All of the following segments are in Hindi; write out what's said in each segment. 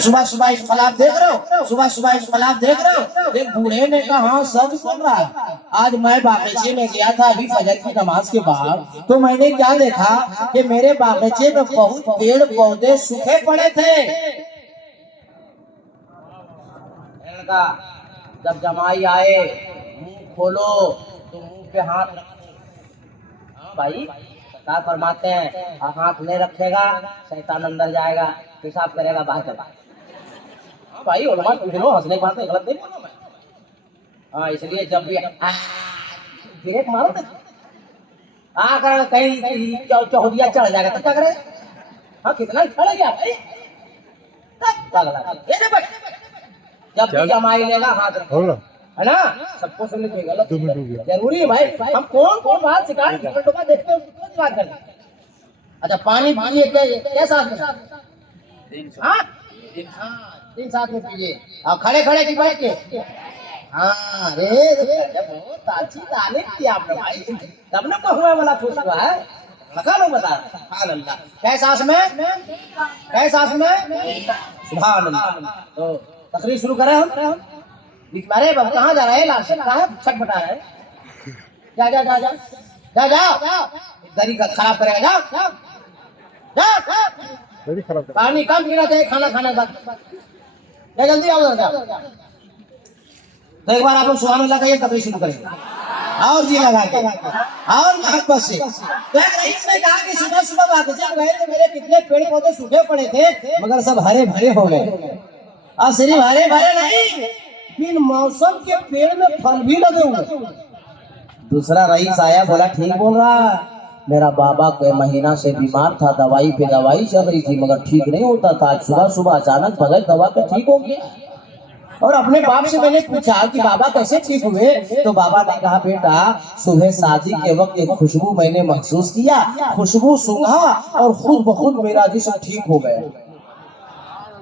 सुबह सुबह इख्तलाफ देख रहे हो, सुबह सुबह इख्तलाफ देख रहे हो। एक बूढ़े ने कहा हाँ सच बोल रहा है। आज मैं बागीचे में गया था अभी फजर की नमाज के बाद, तो मैंने क्या देखा कि मेरे बागीचे में बहुत पेड़ पौधे सूखे पड़े थे। जब जमाई आए मुंह खोलो तो मुंह पे हाथ रखो। हाँ भाई सरकार फरमाते हैं हाथ नहीं रखेगा शैतान अंदर जाएगा, पेशाब करेगा बाहर। हाँ भाई उलमा पूछ लो, हंसने की बात है, गलत नहीं बोला मैं। हाँ इसलिए जब भी ब्रेक मारो ना आकर कहीं चौहदिया चढ़ जाएगा तो क्या करेगा। हाँ कितना खड़ा गया भाई जब भी जमाई लेगा हाथ रखो है ना, सबको सुननी चाहिए। गलत जरूरी है भाई, हम कौन कौन बात सिखाएं देखते हैं उसको बात करते। अच्छा पानी पीजिए क्या साथ में, हाँ तीन साथ में पीजिए। और खड़े खड़े की बैठ के। हाँ रे बहुत अच्छी तारीफ की आपने भाई, तब ना हुआ वाला खुश हुआ है। लगा लो बता सुभान अल्लाह। कै सांस में, कै सांस में, सुभान अल्लाह। तो तकरीर शुरू करें हम। अरे बाबा कहाँ जा रहे हैं, लाल से कहाँ छट बटा रहे हैं। जा जा जा जा जा जा दरी का खराब करेगा, जा जा। पानी कम पीना चाहिए खाना खाने के बाद। जल्दी आओ जा। तो एक बार आप लोग सुभान अल्लाह कहिए तकरीर शुरू करेंगे और जी लगा के और मोहब्बत से। तो एक रईस ने कहा कि सुबह सुबह बागीचे में गए थे, मेरे कितने पेड़ पौधे सूखे पड़े थे मगर सब हरे भरे हो गए। और सिर्फ हरे भरे नहीं, बिन मौसम के पेड़ में फल भी लगे हुए। दूसरा रईस आया बोला ठीक बोल रहा, मेरा बाबा के महीना से बीमार था, दवाई पे दवाई चल रही थी मगर ठीक नहीं होता था। आज सुबह सुबह अचानक बगैर दवा के ठीक हो गया। और अपने बाप से मैंने पूछा कि बाबा कैसे ठीक हुए, तो बाबा ने कहा बेटा सुबह शादी के वक्त एक खुशबू मैंने महसूस किया, खुशबू सूंघा और खुद ब खुद मेरा जिस्म ठीक हो गया।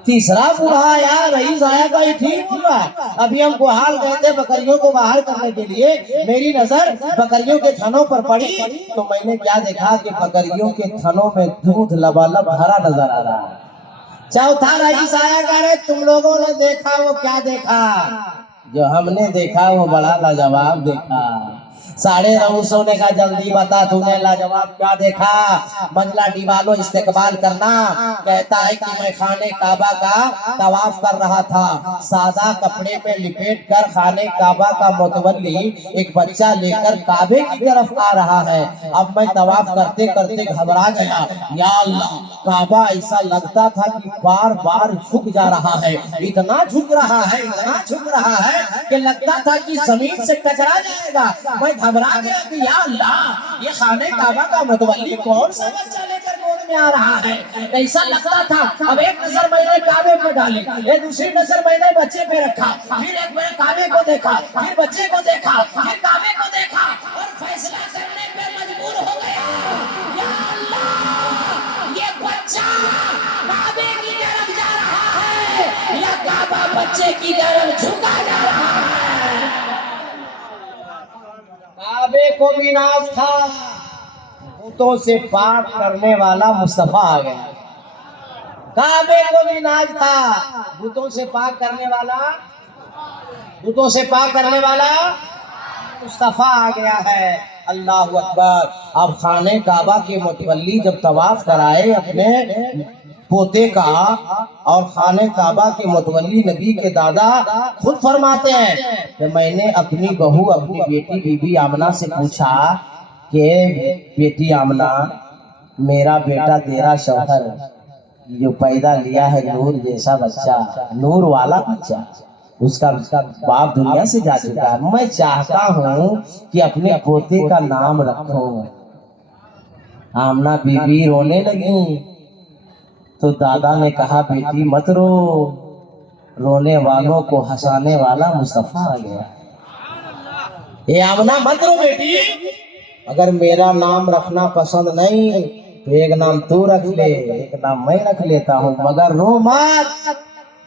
तीसरा बूढ़ा आया रईस आया का ठीक हुआ। अभी हम गुहाल गए थे बकरियों को बाहर करने के लिए, मेरी नजर बकरियों के थनों पर पड़ी तो मैंने क्या देखा कि बकरियों के थनों में दूध लबालब भरा नजर आ रहा है। चौथा रईस आया कह रहे तुम लोगों ने देखा वो क्या देखा, जो हमने देखा वो बड़ा लाजवाब देखा। साढ़े रऊसों ने कहा जल्दी बता तूने लाजवाब क्या देखा। मंजला डिवालो इस्तेकबाल करना कहता है कि मैं खाने काबा का तवाफ कर रहा था, सादा कपड़े में लिपेट कर खाने काबा का मुतवल्ली एक बच्चा लेकर काबे की तरफ आ रहा है। अब मैं तवाफ करते करते घबरा गया, या अल्लाह काबा ऐसा लगता था कि बार बार झुक जा रहा है, इतना झुक रहा है, इतना झुक रहा है कि लगता था कि जमीन से टकरा जाएगा। मैं घबरा गया कि या अल्लाह ये खाने काबा का मुतवल्ली कौन सा बच्चा लेकर गोद में आ रहा है, ऐसा लगता था। अब एक नजर मैंने काबे पे डाली, एक दूसरी नजर मैंने बच्चे पे रखा, फिर एक मैंने काबे को देखा, फिर बच्चे को देखा, फिर काबे को देखा और फैसला करने पे मजबूर हो गया, या अल्लाह ये बच्चा काबे की तरफ जा रहा है या काबा बच्चे की तरफ झुका जा रहा है। काबे को भी नाज था, भूतों से पाक करने वाला मुस्तफा आ गया। काबे को भी नाज था, भूतों से पाक करने वाला, भूतों से पाक करने वाला मुस्तफा आ गया है। अल्लाह अकबर। अब खाने काबा के मुतवल्ली जब तवाफ कराए अपने पोते का, और खाने काबा के मुतवल्ली नबी के दादा खुद फरमाते हैं कि मैंने अपनी बहू अपनी बेटी बीबी आमना से पूछा कि बेटी आमना मेरा बेटा तेरा शौहर जो पैदा लिया है नूर जैसा बच्चा, नूर वाला बच्चा, उसका बाप दुनिया से जा चुका है, मैं चाहता हूँ कि अपने पोते का नाम रखूं। आमना बीबी रोने लगी तो दादा ने कहा बेटी मत रो, रोने वालों को हंसाने वाला मुस्तफा आ गया। ये आमना मत रो बेटी, अगर मेरा नाम रखना पसंद नहीं तो एक नाम तू रख ले, एक नाम मैं रख लेता हूँ, मगर रो मत।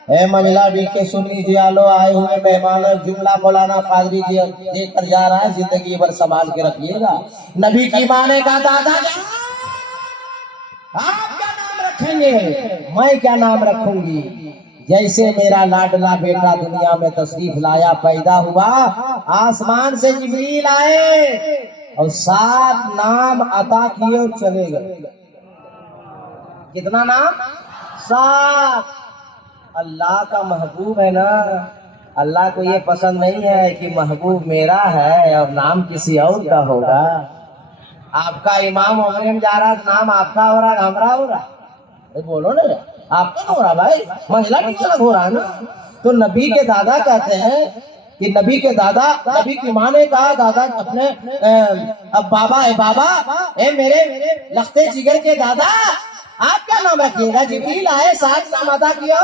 है मंजला डी के सुन लीजिए, आलो आए हुए मेहमान जुमला मौलाना फादरी जी देकर जा रहा है, जिंदगी भर संभाल के रखिएगा। नबी की माँ ने कहा दादा आप क्या नाम रखेंगे, मैं क्या नाम रखूंगी। जैसे मेरा लाडला बेटा दुनिया में तशरीफ लाया, पैदा हुआ, आसमान से जिब्रील आए और 7 नाम अता किए और चले गए। कितना नाम? 7। अल्लाह का महबूब है ना, अल्लाह को ये पसंद नहीं है कि महबूब मेरा है और नाम किसी और का होगा। आपका इमाम उमरे में जा रहा, नाम आपका हो रहा, हमारा हो रहा। बोलो ना, आपका हो रहा भाई, महिला की अलग हो रहा है ना। तो नबी के दादा कहते हैं कि नबी के दादा, नबी की माँ ने कहा दादा अपने अब बाबा है, बाबा ए मेरे लखते जिगर के दादा, आप क्या नाम रखिएगा? जिब्रील आए, 7 नाम अदा किया।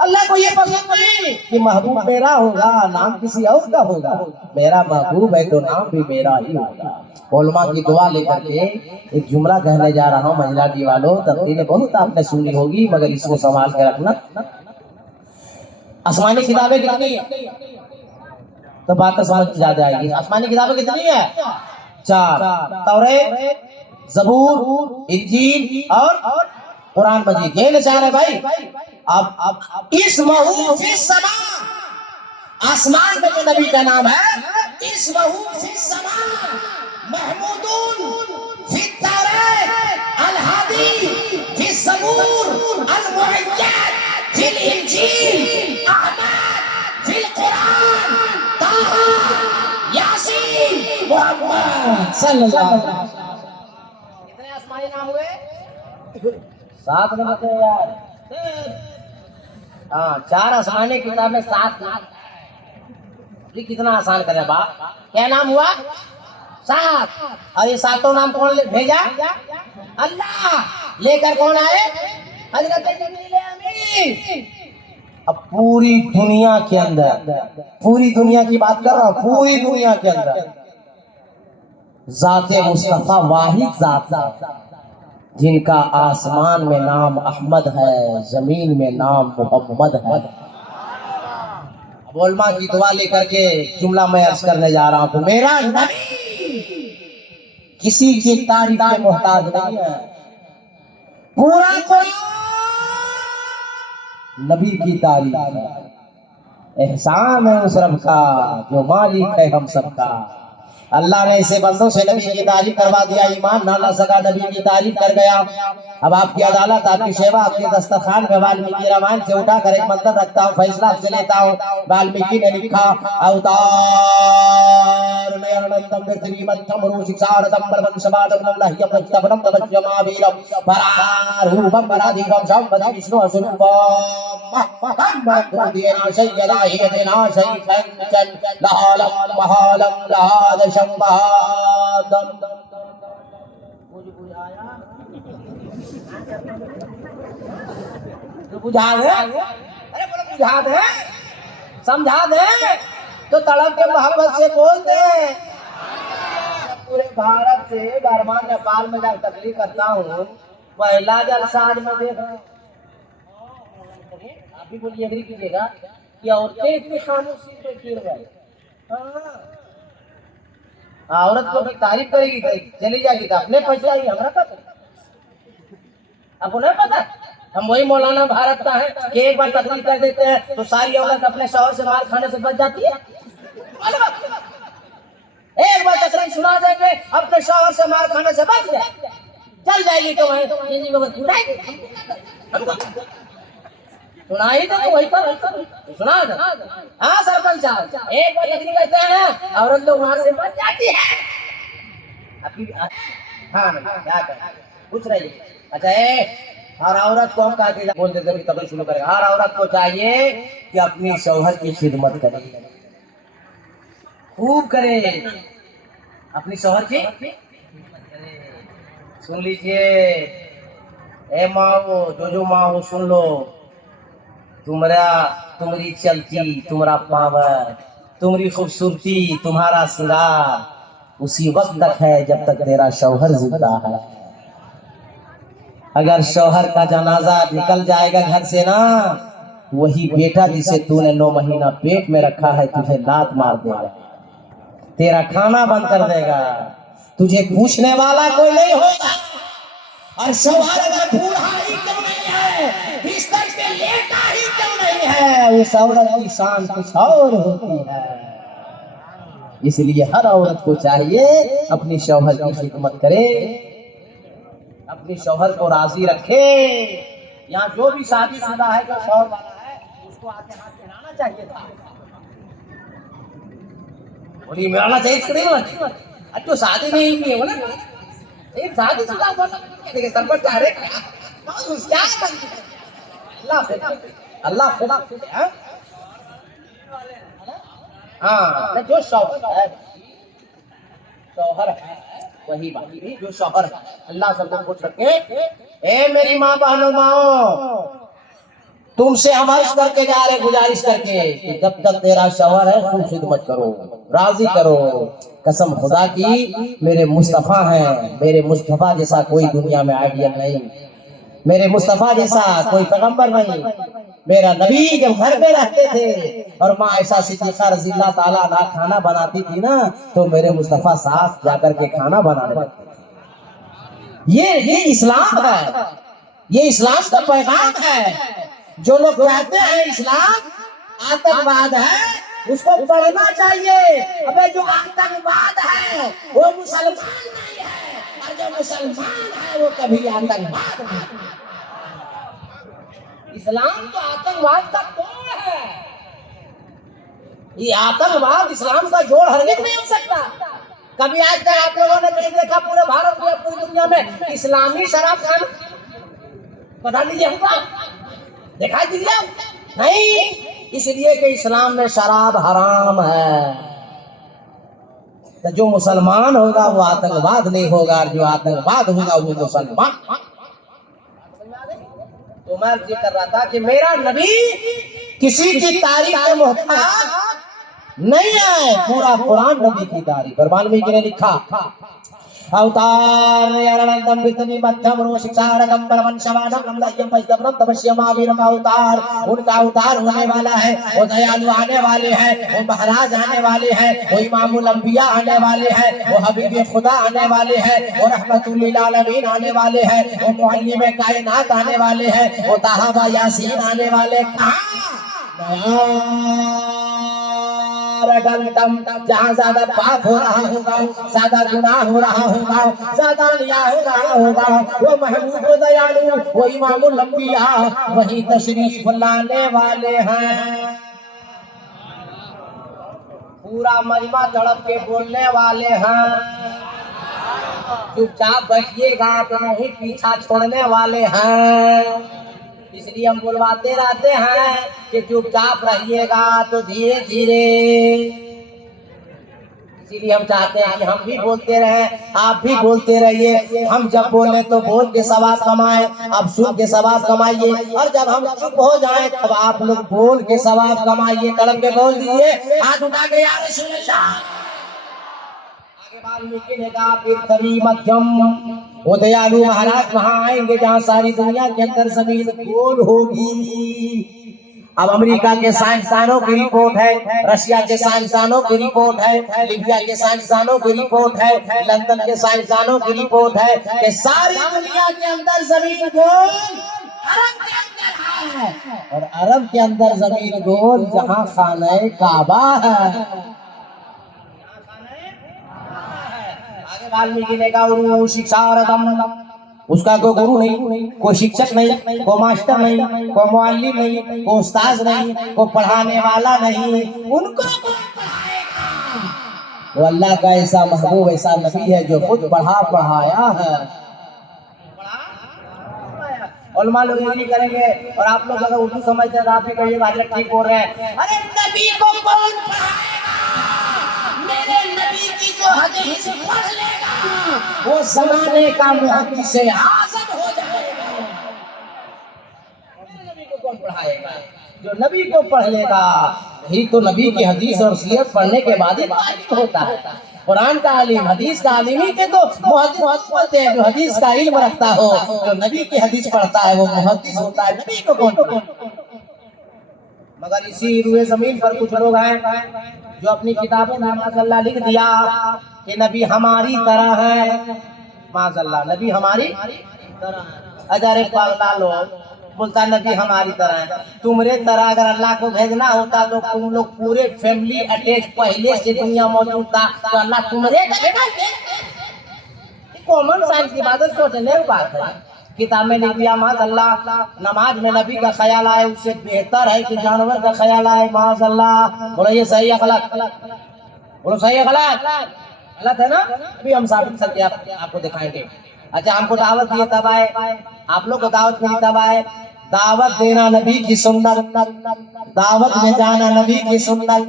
अल्लाह को ये पसंद नहीं कि महबूब मेरा होगा, नाम किसी और का होगा। मेरा महबूब है तो नाम भी मेरा ही होगा। उलमा की दुआ लेकर के एक जुमला कहने जा रहा हूँ। महिला जी वालों, तब्दीलें बहुत आपने सुनी होगी, मगर इसको संभाल के रखना। आसमानी किताबें कितनी है? तो बात तो समझ जा जाएगी। आसमानी किताबें कितनी है? 4। तौरेत, ज़बूर, इंजील और कुरान मजीद। ये 4 है भाई। अब इस समा, आसमान में जो नबी का नाम है, इस समा महमूदुन फी तौरात, अल हादी फी ज़बूर, अल मुअय्यद फिल इंजील, अहमद फिल कुरान, ताहा, यासीन, मुहम्मद सल्लल्लाहु अलैहि वसल्लम। कितने आसमानी नाम हुए? 7 में बचे यार। हाँ, 4 आसमानी किताबें, 7 नाम। कितना आसान करे बाप। क्या नाम हुआ? 7। और ये 7 नाम कौन भेजा? अल्लाह। लेकर कौन आए? हजरत जिब्रील अमीन। अब पूरी दुनिया के अंदर, पूरी दुनिया की बात कर रहा हूँ, पूरी दुनिया के अंदर जाते मुस्तफा वाहिद जात जिनका आसमान में नाम अहमद है, जमीन में नाम मोहम्मद है। अब उलमा की दुआ लेकर के जुमला मैं अर्ज करने जा रहा हूं। तो मेरा नबी किसी की तारीफ के मोहताज नहीं है। पूरा कुरान नबी की तारीफ है। एहसान है उस रब का जो मालिक है हम सबका। अल्लाह ने ऐसे बंदों से नबी की तारीफ करवा दिया, ईमान ना ला सका, नबी की तारीफ कर गया। अब आपकी अदालत, आपकी सेवा, आपके दस्तरखान में वाल्मीकि रामायण से उठा कर एक मंत्र रखता हूँ, फैसला आपसे लेता हूँ। वाल्मीकि ने लिखा, अवतार में अनंतम श्रीमत्तम रुचिसारतम बलवंशवादम लह्यम तबरम तबज्जमावीरम परारूपम पराधीरम संपदि विष्णु स्वरूपम महमदुदीना सय्यदा हियदिना शैखंचन लहालम महालम लहादशम बहादम। बुझा दे, अरे बोलो बुझा दे, समझा दे तो तड़प के मोहब्बत से बोल दे। पूरे भारत से बर्मा नेपाल में जब तकलीफ करता हूँ, पहला जलसा आज में देख रहा हूँ। आप भी बोलिए, एग्री कीजिएगा कि औरतें इतनी खामोशी पे गिर गई। औरत को भी तारीफ करेगी, चली जाएगी तो अपने पैसा ही हमारा पता, आपको नहीं पता। हम वही मौलाना भारत का है कि एक बार तकलीफ कर देते हैं तो सारी औरत अपने शौहर से मार खाने से बच जाती है। एक बार तकलीफ सुना देंगे, अपने शौहर से मार खाने से बच जाए, चल जाएगी तो वही सुनाई तो वही पर सुना दे। हाँ सरपंच साहब, एक बार तकलीफ करते हैं औरत लोग वहां से बच जाती है। हाँ क्या कर पूछ रही है? अच्छा हर औरत को हम कहा बोल देते तब शुरू करेगा। हर औरत को चाहिए कि अपनी शौहर की खिदमत करे, खूब करे अपनी शौहर की। सुन लीजिए ए माँ, जो माँ हो सुन लो, तुम्हारी चलती, तुम्हारा पावर, तुम्हारी खूबसूरती, तुम्हारा श्रृंगार उसी वक्त तक है जब तक तेरा शौहर जिंदा है। अगर शौहर का जनाजा निकल जाएगा घर से ना, वही बेटा जिसे तूने 9 महीना पेट में रखा है तुझे लात मार देगा, तेरा खाना बंद कर देगा, तुझे पूछने वाला कोई नहीं होगा। और शौहर अगर बूढ़ा ही क्यों नहीं है, बिस्तर पे लेटा ही उस औरत की शान कुछ और होती है। इसलिए हर औरत को चाहिए अपनी शौहर की खिदमत करे, अपनी शौहर को राजी रखे। यहाँ जो भी शादीशुदा है, जो शौहर वाला है, उसको आके हाथ मिलाना चाहिए था। बोली मिलाना चाहिए था, नहीं मिलाना। अब तो शादी में ही नहीं है बोला, एक शादीशुदा बोला सर पर डायरेक्ट क्या अल्लाह हाँ, जो शौहर है वही बात, जो शौहर है अल्लाह सब लोग खुश रखे। ए मेरी माँ बहनों माओ, तुमसे हम अर्ज करके जा रहे, गुजारिश करके कि जब तक तेरा शौहर है तुम खिदमत करो, राजी करो। कसम खुदा की मेरे मुस्तफा हैं, मेरे मुस्तफा जैसा कोई दुनिया में आइडियल नहीं, मेरे मुस्तफा जैसा कोई पैगंबर नहीं। मेरा नबी जब घर में रहते थे और माँ ऐसा सिद्दीक़ा रज़ियल्लाहु ताला अन्हा खाना बनाती थी ना, तो मेरे मुस्तफा साथ जाकर के खाना बनाने लगते थे। ये इस्लाम है, ये इस्लाम का पैगाम है। जो लोग कहते हैं इस्लाम आतंकवाद है, उसको पढ़ना चाहिए। अबे जो आतंकवाद है वो मुसलमान नहीं है, और जो मुसलमान है वो कभी आतंकवाद नहीं। इस्लाम तो आतंकवाद का तोड़ है। ये आतंकवाद इस्लाम का जोड़ हरगिज़ नहीं हो सकता। कभी आज तक आप लोगों ने नहीं देखा पूरे भारत में, पूरी दुनिया में इस्लामी शराब खाना बता दीजिए हमको, दिखाई दीजिए नहीं। इसलिए कि इस्लाम में शराब हराम है। तो जो मुसलमान होगा वो आतंकवाद नहीं होगा, और जो आतंकवाद होगा वो मुसलमान। तो मैं ये कर रहा था कि मेरा नबी किसी की तारीफ के मोहताज नहीं है, पूरा कुरान नबी की तारीफ। और वाल्मीकि ने लिखा अवतार अनंतम विष्णु मध्यम रोशिक्षारकम परमंशवानम नमलयम वैष्णवम तपस्यमावीरम अवतार। उनका अवतार होने वाला है, वो दयालु आने वाले हैं, वो महाराज आने वाले हैं, वो इमामुल अंबिया आने वाले हैं, वो हबीब खुदा आने वाले हैं, वो रहमतुल लिल आलमीन आने वाले हैं, वो मुअल्लिम कायनात आने वाले हैं, वो ताहा यासीन आने वाले। जहाँ ज्यादा पाप हो रहा होगा, ज्यादा गुनाह हो रहा होगा, ज्यादा अन्याय हो रहा होगा, वो महबूब दयालु, वो इमामुल अंबिया वही तशरीफ लाने वाले हैं। पूरा मजमा तड़प के बोलने वाले हैं। चुपचाप बैठिएगा तो नहीं पीछा छोड़ने वाले हैं। इसलिए हम बुलवाते रहते हैं कि चुपचाप रहिएगा तो धीरे धीरे। इसीलिए हम चाहते हैं कि हम भी बोलते रहें, आप भी बोलते रहिए। हम जब बोले तो बोल के सवाब कमाएं, आप सुन के सवाब कमाइए, और जब हम चुप हो जाएं तब आप लोग बोल के सवाब कमाइए। तड़प के बोल दीजिए, हाथ उठा के यार वाल्मीकि ने कहा पृथ्वी मध्यम, वो दयालु महाराज वहां आएंगे जहां सारी दुनिया के अंदर जमीन गोल होगी। अब अमेरिका के साइंसदानों की रिपोर्ट है, रशिया के साइंसदानों की रिपोर्ट है, लीबिया के साइंसदानों की रिपोर्ट है, लंदन के साइंसदानों की रिपोर्ट है कि सारी दुनिया के अंदर जमीन गोल अरब के अंदर है, और अरब के अंदर जमीन गोल जहां खाना काबा है। वाल्मीकि ने कहा शिक्षा और दम, उसका कोई गुरु नहीं, कोई शिक्षक नहीं, कोई मास्टर नहीं, कोई मुअल्लिम नहीं, कोई उस्ताद नहीं, कोई पढ़ाने वाला नहीं, उनको कौन पढ़ाएगा? वो अल्लाह का ऐसा महबूब, ऐसा नबी है जो खुद पढ़ा पढ़ाया है। उलमा लोग नहीं करेंगे, और आप लोग अगर उर्दू समझते हैं तो आप भी कहिए हजरत ठीक बोल रहे हैं। अरे नबी को कौन पढ़ाएगा? मेरे नबी की जो हदीस पढ़ लेगा वो ज़माने का मुहद्दिस आज़म हो जाएगा। नबी को कौन पढ़ाएगा? जो नबी को पढ़ लेगा ही तो नबी की हदीस और सीरत पढ़ने के बाद ही तारीफ होता है। कुरान का आलिम, हदीस का आलिम ही के तो मुहद्दिस बोलते हैं। जो हदीस का इल्म रखता हो, जो नबी की हदीस पढ़ता है वो मुहद्दिस होता है। नबी को कौन? मगर इसी रुए जमीन पर कुछ लोग हैं जो अपनी किताबों में माशअल्लाह लिख दिया कि नबी हमारी तरह है। माशअल्लाह नबी हमारी तरह है। अरे पागला लोग, बोलता नबी हमारी तरह है। तुम्हारे तरह अगर अल्लाह को भेजना होता तो तुम लोग पूरे फैमिली अटैच पहले से दुनिया मौजूद था, तो अल्लाह तुम्हारे कॉमन सेंस की बात है, सोचने की बात है। किताब में लिख दिया माज़अल्लाह, नमाज में नबी का ख्याल आए उससे बेहतर है कि जानवर का ख्याल आए। माज़अल्लाह, बोलो ये सही है गलत? बोलो सही है गलत? गलत है ना? अभी हम साबित करके आपको दिखाएंगे। अच्छा, हमको दावत दिए तब आए, आप लोग को दावत मिली तब आए। दावत देना नबी की सुन्नत, दावत में जाना नबी की सुन्नत,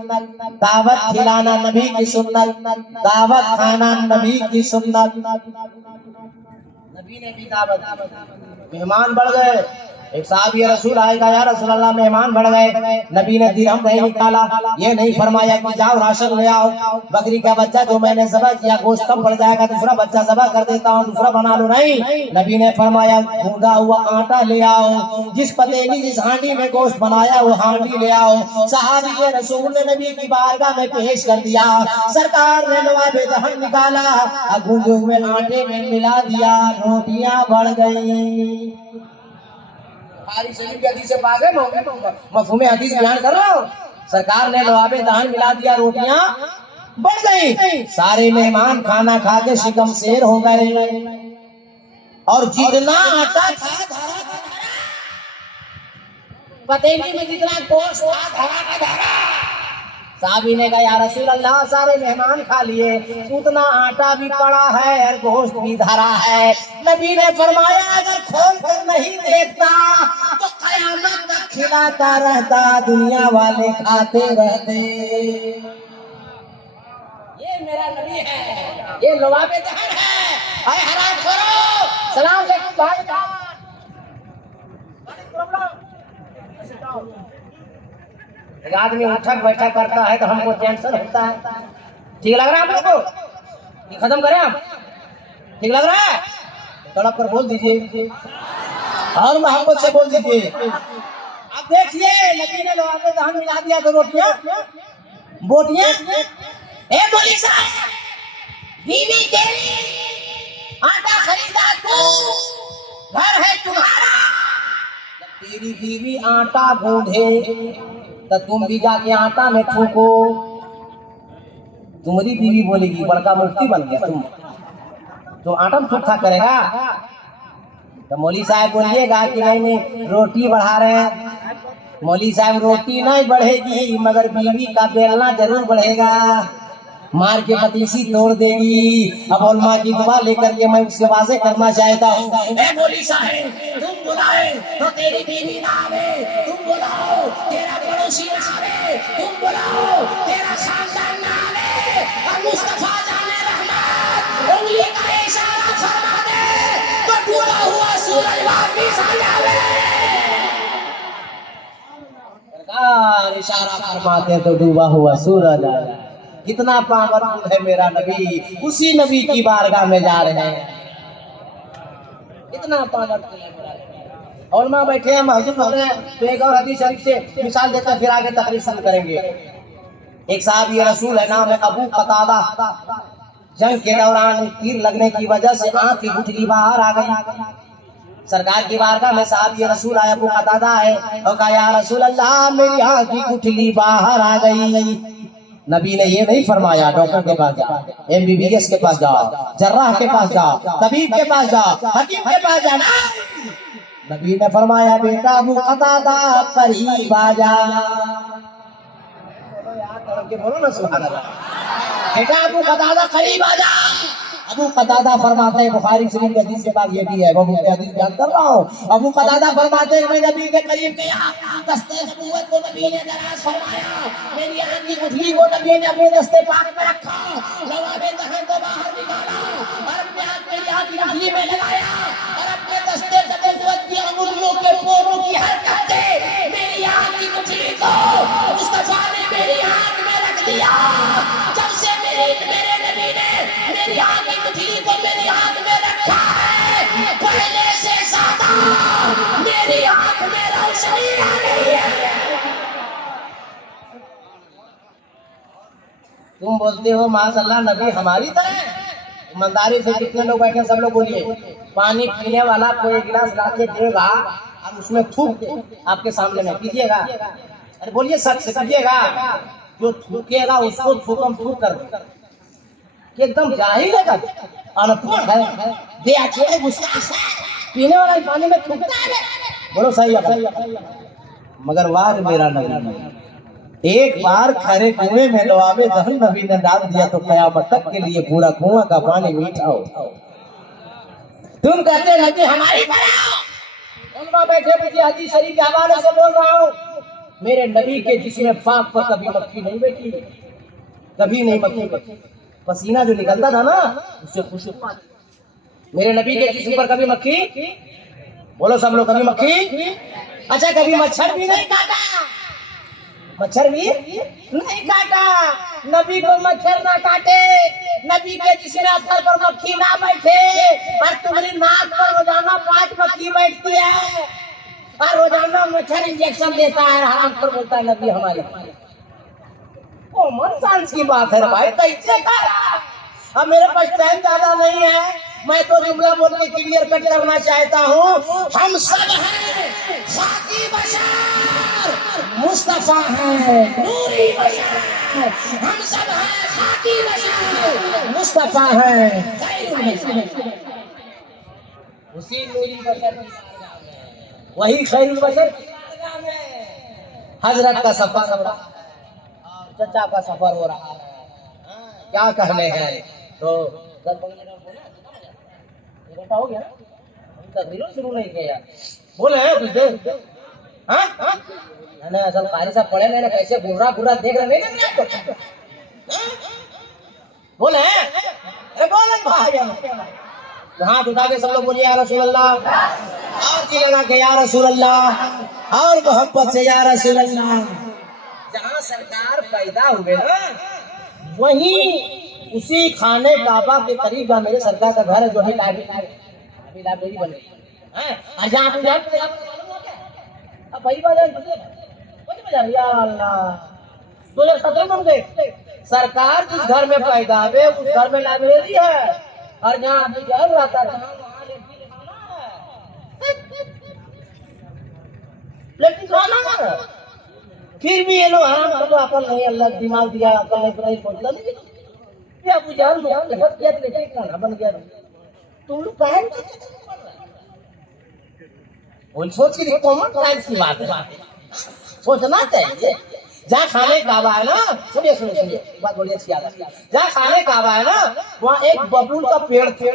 दावत खिलाना नबी की सुन्नत, दावत खाना नबी की सुन्नत। नबी ने भी दावत, मेहमान बढ़ गए। एक साहबी रसूल आएगा, या रसूल अल्लाह मेहमान बढ़ गए। नबी ने दिरहम नहीं निकाला, ये नहीं फरमाया कि जाओ राशन ले आओ, बकरी का बच्चा जो मैंने ज़बह किया गोश्त कम पड़ जाएगा, दूसरा बच्चा ज़बह कर देता हूँ, दूसरा बना लो। नहीं, नबी ने फरमाया गूंदा हुआ आटा ले आओ, जिस पतीली जिस हांडी में गोश्त बनाया वो हांडी ले आओ। साहबी रसूल ने नबी की बारगाह में पेश कर दिया। सरकार ने लवाबे दहन निकाला, गूंदे हुए आटे में मिला दिया, रोटियां बढ़ गई। बुखारी शरीफ की हदीस से पाक है, मफहूम हदीस बयान कर रहा हूँ। सरकार ने लवाबे दहन मिला दिया, रोटियां बढ़ गई। सारे मेहमान खाना खा के शिकम शेर हो गए, और जितना आटा था पतीली में जितना गोश्त था धरा। साहबी ने कहा या रसूल अल्लाह सारे मेहमान खा लिए, उतना आटा भी पड़ा है और गोश्त भी धरा है। नबी ने फरमाया अगर खोल कर नहीं देखता तो कयामत तक खिलाता रहता, दुनिया वाले खाते रहते। ये मेरा नबी है, ये लवाबे दहन है। अरे हराम खोरो, सलाम अलैकुम भाई का। एक आदमी उठक बैठक करता है तो हमको टेंशन होता है। ठीक लग रहा है आप लोगों को? ये खत्म करें हम? ठीक लग रहा है? तड़प कर बोल दीजिए और मोहब्बत से बोल दीजिए। अब देखिए नबी ने लोहा पे दहन मिला दिया तो रोटियां बोटियां। ए बोली साहब, बीवी तेरी, आटा खरीदा तू, घर है तुम्हारा। तेरी बीवी आटा गूंधे तो तुम भी जाके आटा में ठोको। तुम्हारी बीवी बोलेगी बड़का मुफ्ती बन गया तुम, तो आटा में ठोक करेगा। तो मौली साहब बोलिएगा कि नहीं नहीं रोटी बढ़ा रहे हैं। मौली साहब रोटी नहीं बढ़ेगी मगर बीवी का बेलना जरूर बढ़ेगा, मार के पतीसी तोड़ देगी। अब उलमा की दुआ लेकर के मैं उससे वाजे करना चाहता हूँ। मौली साहब तुम बुलाए तो तेरी बीवी ना आवे, तुम बुलाओ तेरा पड़ोसी ना आवे, तुम बुलाओ तेरा खानदान ना आवे, और मुस्तफा जाने रहमत उंगली का इशारा फरमा दे तो डूबा हुआ सूरज वापस आ जावे। सरकार इशारा फरमाते तो डूबा हुआ सूरज आ जाए। कितना पावरफुल है मेरा नबी, उसी नबी की बारगाह में जा रहे हैं। कितना पावरफुल है मेरा नबी। और माँ बैठे हैं महजूब हो रहे हैं, तो एक और हदीस शरीफ से मिसाल देकर फिर आगे तकरीर शुरू करेंगे। एक साहब ये रसूल है, नाम है अबू कतादा। जंग के दौरान तीर लगने की वजह से आंख की गुठली बाहर आ गई। सरकार की बारगाह में साहब ये रसूल आया, अबू कतादा है, और कहा या रसूल अल्लाह मेरी आंख की गुठली बाहर आ गई। नबी ने ये नहीं फरमाया डॉक्टर के पास जाओ, MBBS के पास जाओ, जर्राह के पास जाओ, तबीब के पास जाओ, हकीम के पास जाना। नबी ने फरमाया बेटा अबू कतादा करीब आ जा। बोलो ना सुभान अल्लाह। बेटा अबू कतादा करीब आ जा। अबू कतादा फरमाते हैं, बुखारी शरीफ की हदीस के बाद ये भी है, वो हदीस बयान कर रहा हूँ। अबू कतादा फरमाते हैं मैं नबी के करीब गया, दस्ते नबूवत को नबी ने दराज फरमाया, मेरी आंख की गुठली को नबी ने अपने दस्ते पाक में रखा, लवाबे दहन को बाहर निकाला और अपने हाथ मेरी आंख की गुठली में लगाया और अपने दस्ते नबूवत की अंगुलियों के पोरों की हरकत से मेरी आंख की गुठली को मुस्तफा ने मेरी आंख में रख दिया। जब से मेरे नबी ने मेरी आंख की गुठली को मेरी आंख में रखा है, पहले से ज्यादा मेरी आंख में रोशनी आ गई है। तुम बोलते हो माशाअल्लाह नबी हमारी तरह। ईमानदारी से कितने लोग बैठे सब लोग बोलिए। पानी पीने वाला कोई गिलास ला के देगा और उसमें थूक दे आपके सामने में, पीजिएगा? अरे बोलिए सच से, पीजिएगा? जो थूकेगा उसको थूकम थूक कर दे, कि एकदम जाहिल है, अनपढ़ है, बेअक्ल गुस्सा पीने वाला पानी में थूकता है। बोलो सही है। मगर वार मेरा नबी, एक बार खरे कुएं में लवावे दहन नबी ने डाल दिया तो कयामत तक के लिए पूरा कुआं का पानी मीठा हो। तुम कहते हैं कि हमारी उलमा बैठे बैठे हदीस शरीफ के हवाले से बोल रहा हूँ, मेरे नबी के जिस्म पाक पर कभी मक्खी नहीं बैठी, कभी नहीं मक्खी बैठी। पसीना जो निकलता था ना उससे खुशबू आती। मेरे नबी के जिस्म पर कभी मक्खी, बोलो सब लोग, कभी मक्खी? अच्छा, कभी मच्छर भी नहीं काटा? मच्छर भी नहीं काटा। नबी को मच्छर ना काटे, नबी के जिसने असर पर मक्खी ना बैठे, और तुम्हारी नाक पर रोजाना 5 मक्खी बैठती है और रोजाना मच्छर इंजेक्शन देता है, हराम पर बोलता है नबी हमारे। कॉमन सेंस की बात है भाई, कैसे कहा? अब मेरे पास टाइम ज्यादा नहीं है, मैं तो जुमला बोल के क्लियर कट करना चाहता हूँ। हम सब हैं खाकी बशर, मुस्तफा है नूरी बशर। हम सब हैं खाकी बशर, मुस्तफा है खैरुल बशर। उसी नूरी बशर, वही खैरुल बशर हजरत का सफर हो रहा है, चचा का सफर हो रहा है, क्या कहने हैं। तो बेटा हो गया, तकरीर शुरू नहीं किया यार, बोले हैं कुछ देर। हाँ मैंने असल कारी साहब पढ़े मैंने कैसे गुर्रा गुर्रा देख रहे नहीं आपको, बोले हैं? अरे बोले भाई, हाथ उठा के सब लोग बोलिए या रसूल अल्लाह, और जी लगा के या रसूल अल्लाह, और मोहब्बत से या रसूल अल्लाह। जहाँ सरकार पैदा हुए ना वहीं उसी खाने काबा के करीब जहाँ मेरे सरकार का घर है, जो है लाइब्रेरी बनी है। जहाँ आप भाई या अल्लाह 2017 में गए, सरकार जिस घर में पैदा हुए उस घर में लाइब्रेरी है, और जहाँ अभी घर रहता था लेकिन खाना है। फिर भी ये लोग हाँ तो अकल नहीं, अल्लाह दिमाग दिया, अकल नहीं पता सोचता नहीं क्या बुझान खाना बन गया। तुम लोग सोच के कॉमन सेंस की बात है, सोचना चाहिए। जहाँ खाने काबा है ना, सुनिए सुनिए सुनिए बात बोलिए, जहाँ खाने काबा है ना वहाँ एक बबूल का पेड़ थे।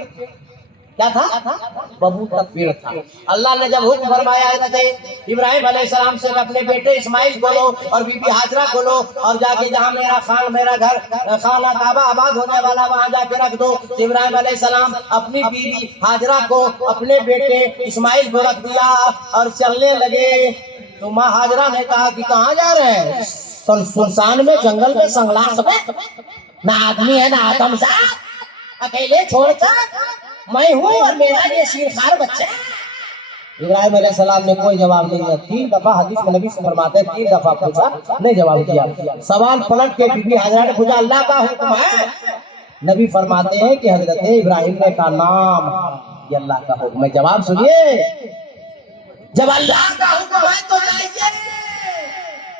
क्या था? बबूल का पेड़ था। अल्लाह ने जब हुक्म फरमाया इब्राहिम अलैहिस्सलाम से अपने बेटे इस्माइल को लो और बीबी हाजरा को लो और जाके जहाँ मेरा घर खाना काबा आबाद होने वाला वहाँ जाके रख दो। तो इब्राहिम अलैहिस्सलाम अपनी बीबी हाजरा को अपने बेटे इस्माइल को रख दिया और चलने लगे। तो माँ हाजरा ने कहा कि कहाँ जा रहे हैं? सुनसान में, जंगल में, संगलास में, ना आदमी है ना आदमजात, अकेले छोड़कर मैं हूँ और मेरा ये शीरखार बच्चा। इब्राहिम अलैहिस्सलाम ने कोई जवाब नहीं दिया। 3 दफा हदीस में नबी फरमाते हैं 3 दफा पूछा, नहीं जवाब दिया। सवाल पलट के बीबी हाजरा ने पूछा अल्लाह का हुक्म है? नबी फरमाते हैं कि हजरत इब्राहिम ने कहा नाम, ये अल्लाह का हुक्म है। जवाब सुनिए, जब अल्लाह का हुक्म है तो जाइए,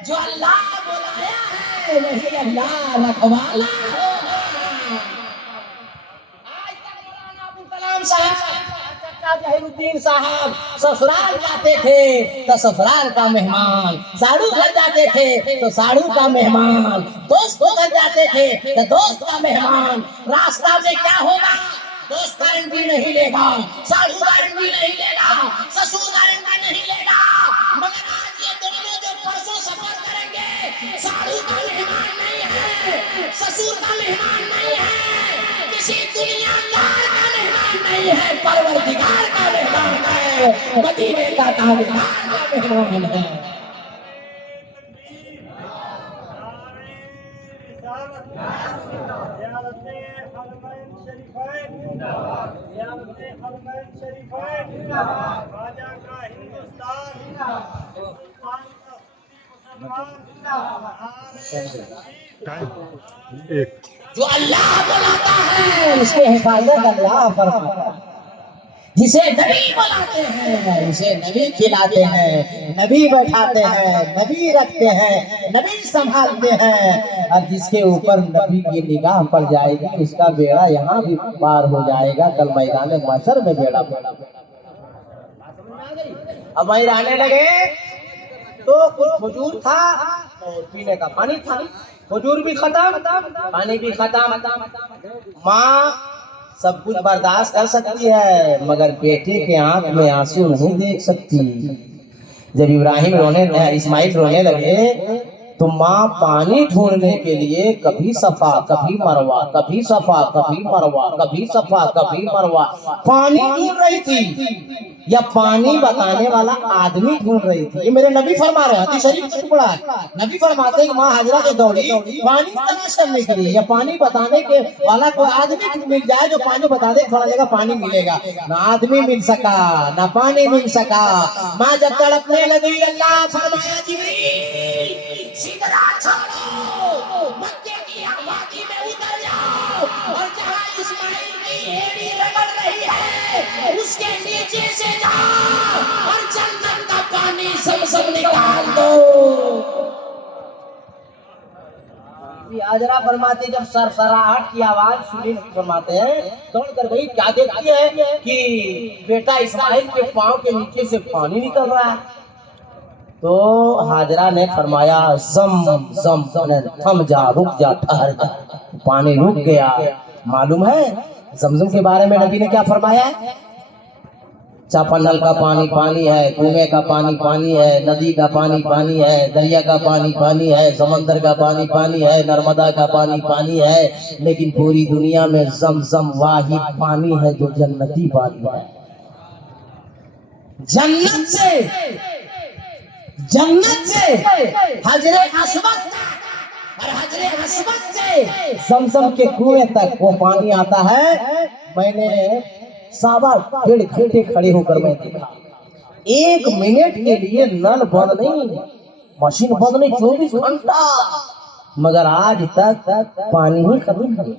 जो अल्लाह बुलाया है वही अल्लाह रखवाला होगा। जहीरुद्दीन साहब ससुराल जाते थे तो ससुराल का मेहमान, साड़ू घर जाते थे तो साड़ू का मेहमान, दोस्त को घर जाते थे तो दोस्त का मेहमान। रास्ता में क्या होगा? दोस्त गारंटी नहीं लेगा, साड़ू गारंटी नहीं लेगा, ससुर गारंटी नहीं लेगा। मगर आज ये दोनों जो परसों सफर करेंगे, साड़ू का मेहमान नहीं है, ससुर का मेहमान नहीं है, किसी दुनियादार का मेहमान नहीं है, परवरदिगार का मेहमान है, मदीने का ताजदार का मेहमान है। जो अल्लाह बुलाता है उसके हिफाजत अल्लाह फरमाता है। जिसे नबी बुलाते हैं उसे नबी खिलाते हैं, नबी बैठाते हैं, नबी रखते हैं, नबी संभालते हैं। और जिसके ऊपर नबी की निगाह पड़ जाएगी उसका बेड़ा यहाँ भी पार हो जाएगा, कल मैदान महशर में बेड़ा पार। अब वही रहने लगे तो कुछ खजूर था और पीने का पानी था, खजूर भी खत्म, पानी भी खत्म। माँ सब कुछ बर्दाश्त कर सकती है मगर बेटे के आंख में आंसू नहीं देख सकती। जब इस्माइल रोने लगे तो माँ पानी ढूंढने के लिए कभी सफा कभी मरवा, कभी सफा कभी मरवा, कभी सफा कभी मरवा पानी ढूंढ रही थी या पानी बताने वाला आदमी ढूंढ रही थी। ये मेरे नबी फरमा रहे हैं, हदीस शरीफ का टुकड़ा है। नबी फरमाते हैं कि माँ हाजरा के दौड़ी पानी तलाश करने के लिए या पानी बताने के वाला कोई आदमी मिल जाए जो पानी बता दे, थोड़ा जगह पानी मिलेगा। ना आदमी मिल सका ना पानी मिल सका। माँ जब तड़पने लगी अल्लाह फरमाया जिब्रील सिदरा छोड़ो, मक्के की आबादी में उतर जाओ और जहाँ इस्माइल की एड़ी रगड़ रही है उसके नीचे से जाओ और जन्नत का पानी सब निकाल दो। हाजरा फरमाते जब सरसराहट की आवाज सुनी, फरमाते हैं दौड़ कर गई, क्या देखती है कि बेटा इस्माइल के पांव के नीचे से पानी निकल रहा है। तो हाजरा ने फरमाया जम जम, थम जा, रुक जा, ठहर जा। पानी रुक गया। मालूम है जमजम के बारे में नबी ने क्या फरमाया? चापानल का पानी पानी है, कुएं का पानी पानी है, नदी का पानी पानी है, दरिया का पानी पानी है, समंदर का पानी पानी है, नर्मदा का पानी पानी है, लेकिन पूरी दुनिया में जमजम वाहिद पानी है जो जन्नती पानी है। जन्नत से हजरे अस्वद और हजरे अस्वद से जमजम के कुएं तक वो पानी आता है। मैंने 1.5 घंटे खड़े होकर मैं देखा, 1 मिनट के लिए नल बंद नहीं, मशीन बंद नहीं, 24 घंटा, मगर आज तक पानी ही खत्म नहीं।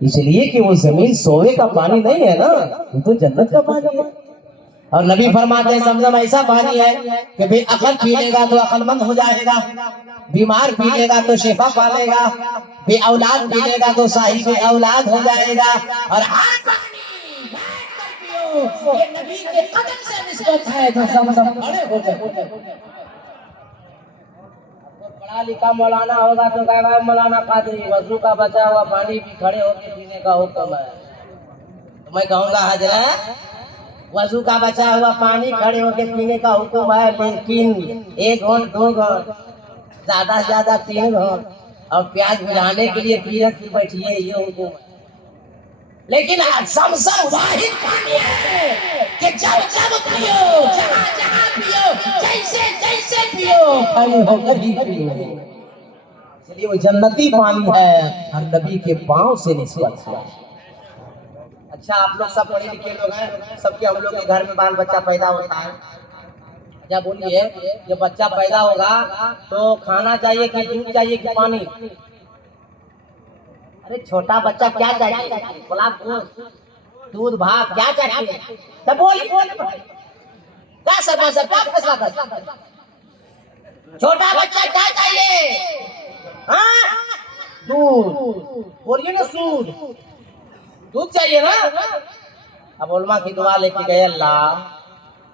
इसलिए कि वो जमीन सोवे का पानी नहीं है ना, वो तो जन्नत का पानी है। और नबी फरमाते हैं जमजम ऐसा पानी है कि बेअकल पी लेगा तो अकलमंद हो जाएगा, बीमार पी लेगा तो शिफा पालेगा, बे औलाद पी लेगा तो साहिब औलाद हो जाएगा। और हर पानी ये नबी के कदम से निस्बत है तो जमजम खड़े हो जाए। पढ़ा लिखा मौलाना होगा तो कहेगा मौलाना कादरी वजू का बचा हुआ पानी भी खड़े होकर पीने का हुक्म है। तो मैं कहूँगा हाजरा वजू का बचा हुआ पानी खड़े होकर पीने का हुक्म है, लेकिन 1 घंट 2 घंट ज्यादा से ज्यादा 3 घंट और प्याज बुझाने के लिए पीरत की बैठिए ये हुक्म है। लेकिन जमजम वाहिद पानी है कि जब पियो, जहाँ जहाँ पियो, जैसे जैसे पियो, खड़े होकर ही पियो। इसलिए वो जन्नती पानी है और नबी के पांव से निस्बत है। अच्छा आप लोग सब पढ़े लिखे लोग हैं, सबके हम लोग के घर में बाल बच्चा पैदा होता है। क्या बोलिए, जब बच्चा पैदा होगा तो खाना चाहिए कि दूध चाहिए कि पानी? अरे छोटा बच्चा क्या चाहिए? बोला दूध भात क्या चाहिए? तब बोलिए क्या सरपंच क्या फैसला कर? छोटा बच्चा क्या चाहिए? हाँ दूध, बोलिए ना सूद, दूध चाहिए ना। अब उलमा की दुआ लेके गए, अल्लाह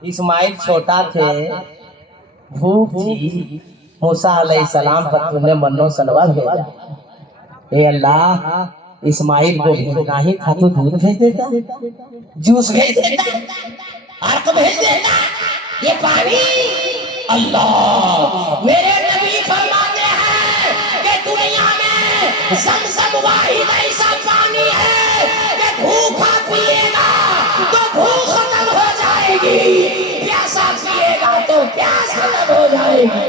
इस्माइल छोटा थे, भूख थी, मूसा अलैहिस्सलाम पर तूने मन्नो सलवा भेजा। ए अल्लाह इस्माइल को भेजना ही था तो दूध भेज देता, जूस भेज देता, अर्क भेज देता, ये पानी। अल्लाह मेरे नबी फरमाते हैं कि दुनिया में ज़मज़म वाहिद ऐसा पानी है कि भूखा पिएगा तो भूख खत्म हो जाएगी, प्यासा पिएगा तो प्यास खत्म हो जाएगी।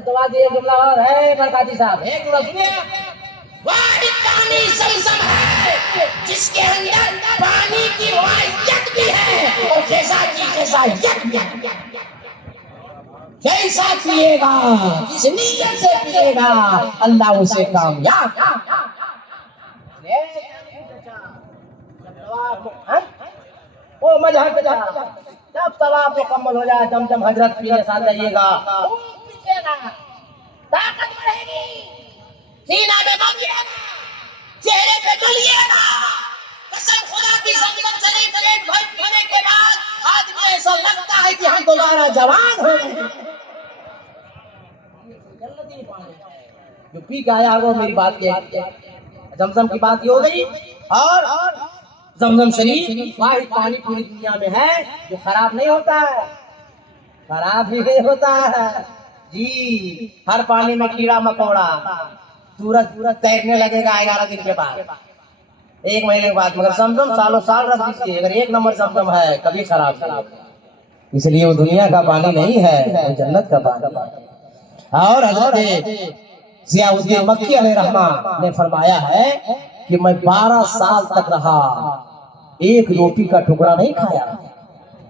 दुआ दिए जुमला और है बरकाती साहब, एक जुमला सुनिए। वाहिद पानी ज़मज़म है जिसके अंदर पानी की मायत भी है और ग़िज़ायत भी है। जैसा पिएगा, जिस नीयत से पिएगा, अल्लाह उसे कामयाब। हाँ? वो मजहब पे जब तवाफ मुकम्मल हो जाए जमजम हजरत के साथ जाइएगा, ताकत बढ़ेगी, सीना में बलिएगा, चेहरे पे जलिएगा। कसम खुदा की जमजम शरीफ पेट भर पीने के बाद आदमी ऐसा लगता है कि हम दोबारा जवान हो गए। जो पी के आया वो मेरी बात के जमजम की बात ये हो गई। और जमजम शरीफ वाहिद पानी पूरी दुनिया में है जो खराब नहीं होता है, खराब भी नहीं होता है जी। हर पानी में कीड़ा मकोड़ा सूरज तैरने लगेगा 11 दिन के बाद, 1 महीने के बाद। मगर जमजम सालों साल रख दीजिए, अगर 1 नंबर जमजम है कभी खराब नहीं। इसलिए वो दुनिया का पानी नहीं है, वो जन्नत का पानी है। और हज़रत ज़ियाउद्दीन मक्की अलैहिर्रहमा ने फरमाया है कि मैं 12 साल तक रहा, एक रोटी का टुकड़ा नहीं खाया।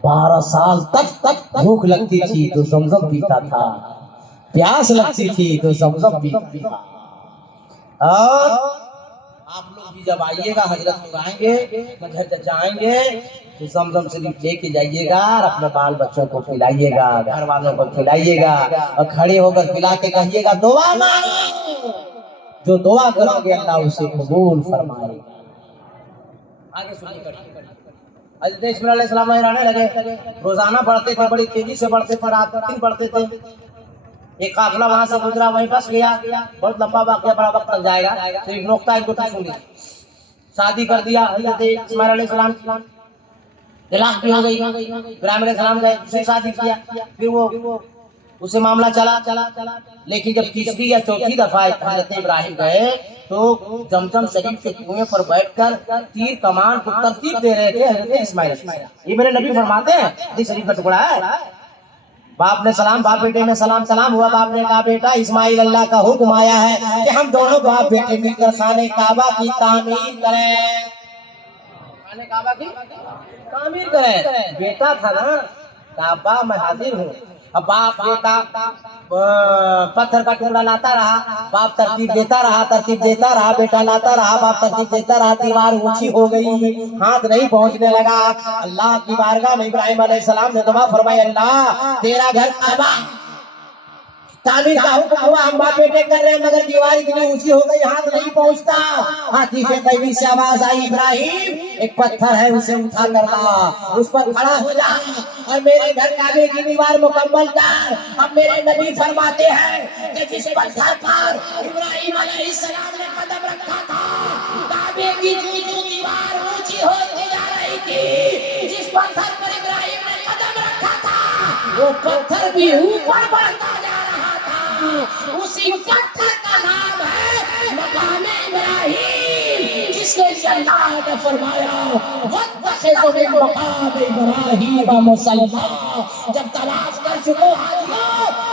12 साल तक भूख लगती थी तो जमजम पीता था, प्यास लगती थी तो जमजम पीता था। और आप लोग भी जब आइएगा हजरत आएंगे मजहर जाएंगे तो जमजम शरीफ लेके जाइएगा और अपने बाल बच्चों को खिलाइएगा, घर वालों को खिलाइएगा और खड़े होकर पिला के कहिएगा दुआ मांगो, जो दुआ करोगे अल्लाह उसे कबूल फरमाएगा। आगे सुनिए। हज़रत इस्माइल अलैहिस्सलाम रहने लगे, रोजाना बढ़ते थे, बड़ी तेजी से बढ़ते थे, रात दिन बढ़ते थे। एक काफिला वहां से गुजरा, वहीं फंस गया। बहुत लंबा वाक़या, बड़ा वक्त लग जाएगा, तो एक नुक्ता एक दो सुन लीजिए। शादी कर दिया हज़रत इस्माइल अलैहिस्सलाम, तलाक भी हो गई। इब्राहिम अलैहिस्सलाम गए, उससे शादी किया, फिर वो उससे मामला चला। लेकिन जब तीसरी या चौथी दफा हज़रत इब्राहिम गए तो जमजम शरीफ के कुएं पर बैठकर तीर कमान को तरतीब दे रहे थे हज़रत इस्माइल। ये मेरे नबी फरमाते हैं, हदीस शरीफ का टुकड़ा है। बाप ने सलाम, बाप बेटे में सलाम हुआ। बाप ने कहा बेटा इस्माइल अल्लाह का हुक्म आया है कि हम दोनों बाप बेटे मिलकर खाने काबा की तामीर करें, खाने काबा की तामीर करें। बेटा था ना, काबा मैं हाजिर हूँ। अब बाप बेटा पत्थर का टुकड़ा लाता रहा, बाप तरतीब देता रहा, बेटा लाता रहा, बाप तरतीब देता रहा। दीवार ऊंची हो गई, हाथ नहीं पहुंचने लगा। अल्लाह की बारगाह में इब्राहिम अलैहिस्सलाम ने दुआ फरमाई, अल्लाह तेरा घर काबा तामीर का हुक्म हुआ, हम बाप बेटे कर रहे हैं, मगर दीवार इतनी ऊंची हो गई, हाथ नहीं पहुंचता। हाथी से कहीं से आवाज आई, इब्राहिम एक पत्थर है उसे उठा कर ला, उस पर खड़ा हो जा और मेरे घर काबे की दीवार मुकम्मल कर। अब मेरे नबी फरमाते हैं कि जिस पत्थर पर इब्राहिम अलैहिस्सलाम ने कदम रखा था, काबे की जो दीवार ऊंची होती जा रही थी, जिस पत्थर पर इब्राहिम ने कदम रखा था वो पत्थर भी ऊपर बढ़ता जा रहा था। उसी पत्थर का नाम है मकाम इब्राहिम, जिसके लिए अल्लाह ने फरमाया वत्तखिज़ु मिन मकाम इब्राहिम मुसल्ला। जब तवाफ कर चुको हाजियों,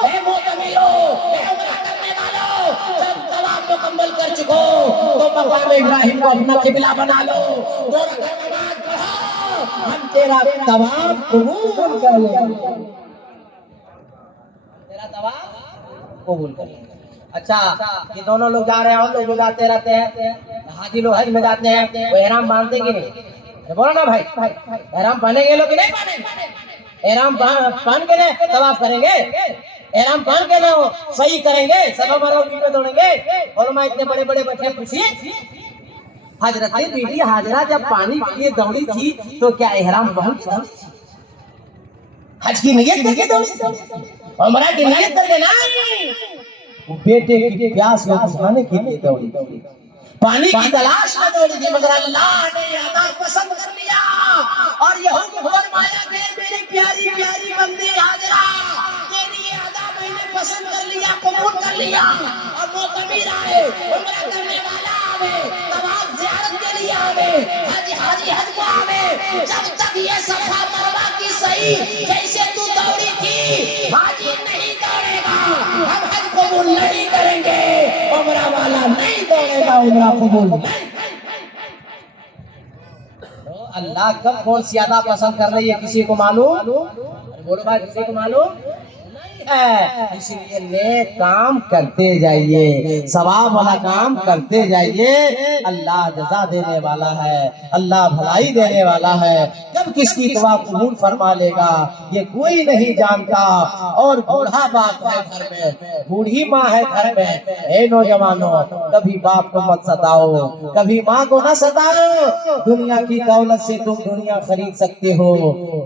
ए मोतमिरो, ए उम्रा करने वालों, जब तवाफ मुकम्मल कर चुको तो मकाम इब्राहिम को अपना किबला बना लो, 2 रकात नमाज पढ़ो, हम तेरा तवाफ कबूल कर लेंगे, तेरा तवाफ कबूल कर लेंगे। अच्छा, ये दोनों लोग जा रहे हैं, हम लोग जाते रहते हैं, हाजी लोग हज में जाते हैं, वो एहराम बांधते कि नहीं? बोलो ना भाई, एहराम पहनेंगे लोग कि नहीं पहनेंगे? एहराम पहन के ना तवाफ करेंगे, एहराम पहन के ना सही करेंगे, सब मरौटी पे दौड़ेंगे। और मैं इतने बड़े बड़े बैठे, पूछिए हजरत बीबी हाजरा जब पानी के लिए दौड़ी थी तो क्या एहराम पहन हज की नियत करके दौड़ी, उम्रा की नियत करके नहीं, वो बेटे की प्यास को बुझाने के लिए दौड़ी, पानी की तलाश में दौड़ी थी। मगर अल्लाह ने अदा पसंद कर लिया और ये हुक्म फरमाया कि मेरी प्यारी प्यारी बंदी हाजरा, तेरी ये अदा मैंने पसंद कर लिया, कबूल कर लिया। और मोतमिर आए, उम्रा करने वाला आवे, तवाफ ज़ियारत के लिए आवे, हाजी हज को आवे, जब तक ये सफा मरवा की सही जैसे तू दौड़ी थी हाजी नहीं दौड़ेगा, हम हज कबूल नहीं करेंगे, उम्रा वाला नहीं दौड़ेगा, उम्रा कबूल नहीं। तो अल्लाह कब कौन सी अदा पसंद कर रही है किसी को मालूम? बोलो भाई, किसी को मालूम नहीं। है। इसलिए नेक काम करते जाइए, सवाब वाला काम करते जाइए। अल्लाह जज़ा देने वाला है, अल्लाह भलाई देने वाला है। कब किसकी दुआ कबूल फरमा लेगा ये कोई नहीं जानता। और बूढ़ा बाप है घर में, बूढ़ी माँ है घर में। ए नौजवानों, कभी बाप को मत सताओ, कभी माँ को ना सताओ। दुनिया की दौलत से तुम दुनिया खरीद सकते हो,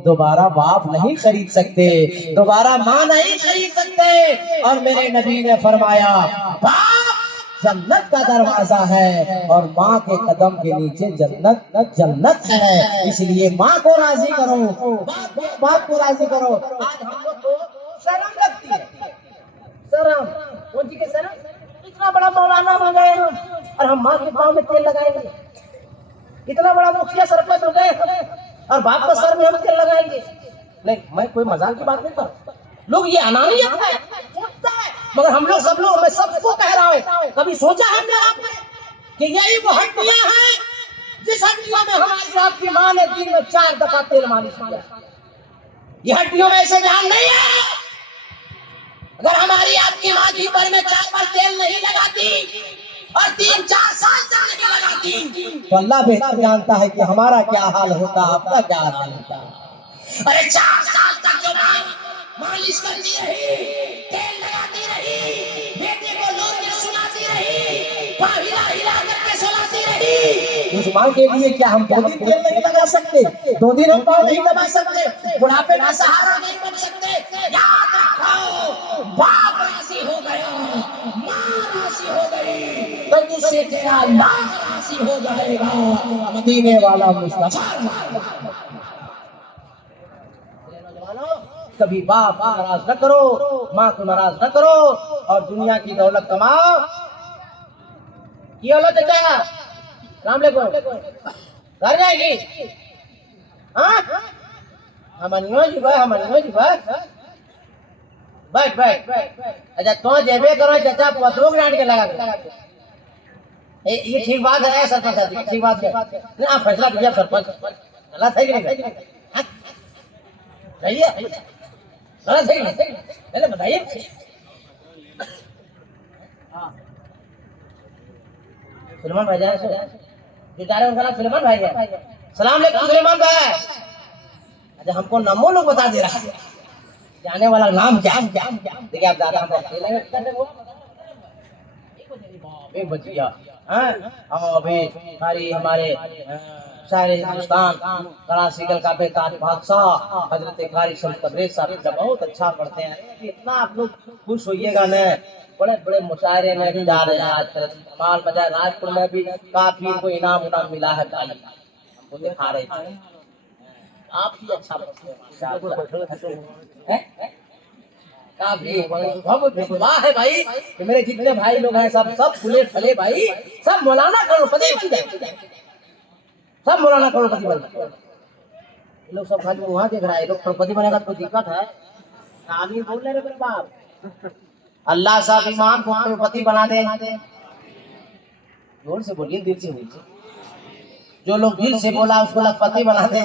दोबारा बाप नहीं खरीद सकते, दोबारा माँ नहीं खरीद सकते। और मेरे नबी ने फरमाया बाप जन्नत का दरवाजा है और माँ के कदम के नीचे जन्नत जन्नत है। इसलिए माँ को राजी करो, बाप को राजी करो। आज हम लोग को शर्म लगती है, शर्म कौन सी के शर्म? इतना बड़ा मौलाना हो गए हम और हम माँ के पाँव में तेल लगाएंगे। इतना बड़ा मुखिया सरपंच हो गए हम और बाप का सर में हम तेल लगाएंगे। नहीं, मैं कोई मजाक की बात नहीं कर रहा। लोग ये अनानियत है, सोचता है। मगर हम लोग सब लोग, मैं सबको कह रहा हूँ, कभी सोचा है हमने आपने कि यही वो हड्डियां हैं जिस हड्डियों में हमारी आपकी माँ ने दिन में 4 दफा तेल मालिश किया? ये हड्डियों में ऐसे जान नहीं है। अगर हमारी आपकी माँ की पर में 4 बार तेल नहीं लगाती और 3-4 साल तक नहीं लगाती तो अल्लाह बेहतर जानता है कि हमारा क्या हाल होता, आपका क्या हाल होता। अरे 4 साल तक जो मालिश करती रही, तेल लगाती रही, बेटे को लोर के सुनाती रही, पाँव हिला हिला करके सुलाती रही। उस माँ के लिए क्या हम 2 दिन तेल नहीं लगा सकते? 2 दिन हम पाँव नहीं दबा सकते? बुढ़ापे का सहारा नहीं बन सकते? याद रखो, बाप राशि हो गया, माँ राशि हो गई तो तुझसे तेरा अल्लाह राशि हो जाएगा। मदीने वाला मुस्तफा। कभी बाप को नाराज न करो, माँ को नाराज न करो और दुनिया की दौलत कमाओ। ये वाला चाचा राम लेको घर जाएगी। हाँ हमनियो जी भाई, हमनियो जी भाई बैठ बैठ। अच्छा तो जेबे करो चाचा, 2 ग्रांट के लगा ये ठीक बात है सरपंच साहब, ठीक बात है ना। आप फैसला कीजिए सरपंच, गलत है कि नहीं? सही है, गलत है कि नहीं? पहले बताइए। सुलेमान भाई जाए जो जा रहे हैं उनका नाम सुलेमान भाई है। सलाम अलैकुम सुलेमान भाई। अच्छा हमको नमो लोग बता दे रहा है जाने वाला नाम क्या? देखिए आप ज्यादा बचिया अभी सारी हमारे सारे हिंदुस्तान क्लासिकल का बेताज बादशाह हजरत कारी शम्स तबरेज़ साहब बहुत अच्छा पढ़ते हैं। इतना आप लोग खुश होइएगा न, बड़े बड़े मुशायरे में भी जा रहे हैं आजकल, कमाल मचा। राजपुर में भी काफी इनको इनाम उनाम मिला है भाई, हमको दिखा रहे थे। आप ही अच्छा पढ़ते हैं, काफी बहुत वाह है भाई कि मेरे जितने भाई लोग हैं सब फुले फले भाई, सब मौलाना करोड़पति बन गए, सब मौलाना करोड़पति बन गए। ये लोग सब खाली वहाँ देख रहा है, लोग करोड़पति बनेगा तो दिक्कत है। आमीन बोल रहे मेरे बाप। अल्लाह साहब ईमान को करोड़पति बना दे। जोर से बोलिए, दिल से बोलिए। जो लोग दिल से बोला उसको लखपति बना दे।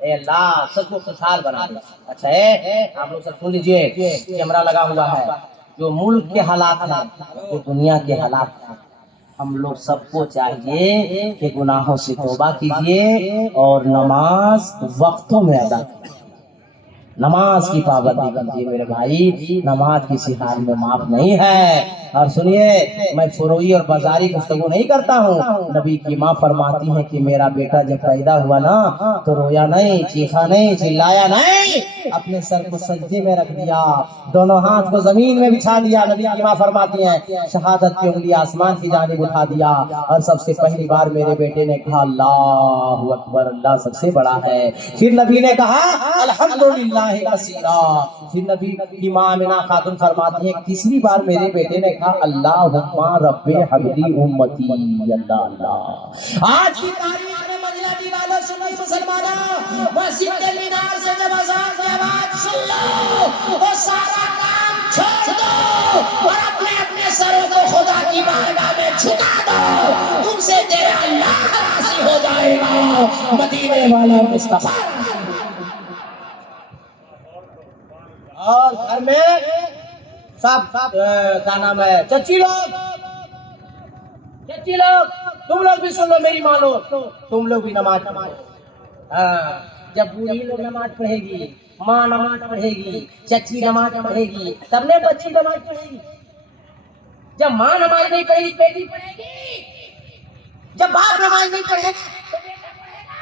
अल्लाह सबको खुशहाल बना दे। अच्छा है, आप लोग सब सुन लीजिए, कैमरा लगा हुआ है। जो मुल्क के हालात हैं, जो दुनिया के हालात हैं, हम लोग सबको चाहिए कि गुनाहों से तौबा कीजिए और नमाज वक्तों में अदा कीजिए। नमाज की पाबंदी कीजिए मेरे भाई, नमाज किसी हाल में माफ नहीं है। और सुनिए, मैं फुरोई और बाजारी गुफ्तगू नहीं करता हूँ। नबी की माँ फरमाती है कि मेरा बेटा जब पैदा हुआ ना तो रोया नहीं, चीखा नहीं, चिल्लाया नहीं, अपने सर को सज्जे में रख दिया, दोनों हाथ को जमीन में बिछा दिया। नबी की माँ फरमाती है शहादत की उंगली आसमान की जानिब उठा दिया और सबसे पहली बार मेरे बेटे ने कहा अल्लाहु अकबर, अल्लाह सबसे बड़ा है। फिर नबी ने कहा अल्हम्दुलिल्लाह कसीरा। फिर नबी की माँ आमिना खातून फरमाती है तीसरी बार मेरे बेटे ने कहा अल्लाहुम्मा रब्बे हबली उम्मती। अल्लाह अल्लाह। आज की तारीख में मजलिस वालों सुन्नी मुसलमानों, मस्जिद मीनार से जब अज़ान की आवाज सुन लो वो सारा काम छोड़ दो और अपने अपने सरों को खुदा की बारगाह में झुका दो, तुमसे तेरा अल्लाह राज़ी हो जाएगा। मदीने वाला मुस्तफा। और घर में सब क्या नाम है, चची लोग तुम लोग भी सुन लो, मेरी मानो, तुम लोग भी नमाज पढ़ो। हाँ, जब बूढ़ी लोग नमाज पढ़ेगी, माँ नमाज पढ़ेगी, चची नमाज पढ़ेगी, तब ने बच्ची नमाज पढ़ेगी। जब माँ नमाज नहीं पढ़ेगी बेटी पढ़ेगी, जब बाप नमाज नहीं पढ़ेगा तो बेटा पढ़ेगा,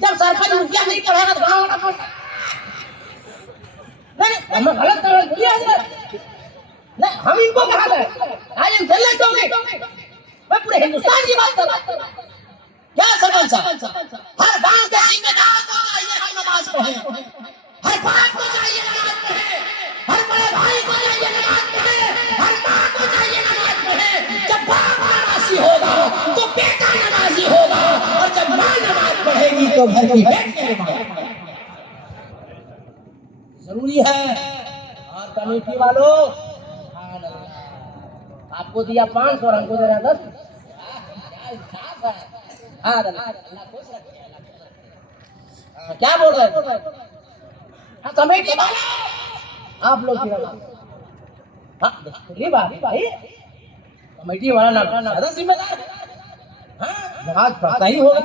जब सरपंच मुखिया नहीं पढ़ेगा तो गाँव वाला पढ़ेगा। नहीं हमें गलत किया नहीं, हम इनको कहा गए आज हम चलने दोगे। मैं पूरे हिंदुस्तान की बात कर रहा हूँ। क्या सरपंच साहब, हर गांव के जिम्मेदार को चाहिए हम नमाज पढ़े, हर बाप को चाहिए नमाज पढ़े, हर बड़े भाई को चाहिए नमाज पढ़े, हर माँ को चाहिए नमाज पढ़े। जब बाप नमाजी होगा तो बेटा नमाजी होगा, और जब माँ नमाज पढ़ेगी तो घर की बेटी नमाज पढ़ेगी। जरूरी है। और कमेटी वालों, आपको दिया 500 और हमको दे रहा 10। क्या बोल रहे हैं कमेटी वाले, आप लोग भाई कमेटी वाला ना जिम्मेदार, नमाज पढ़ता ही होगा।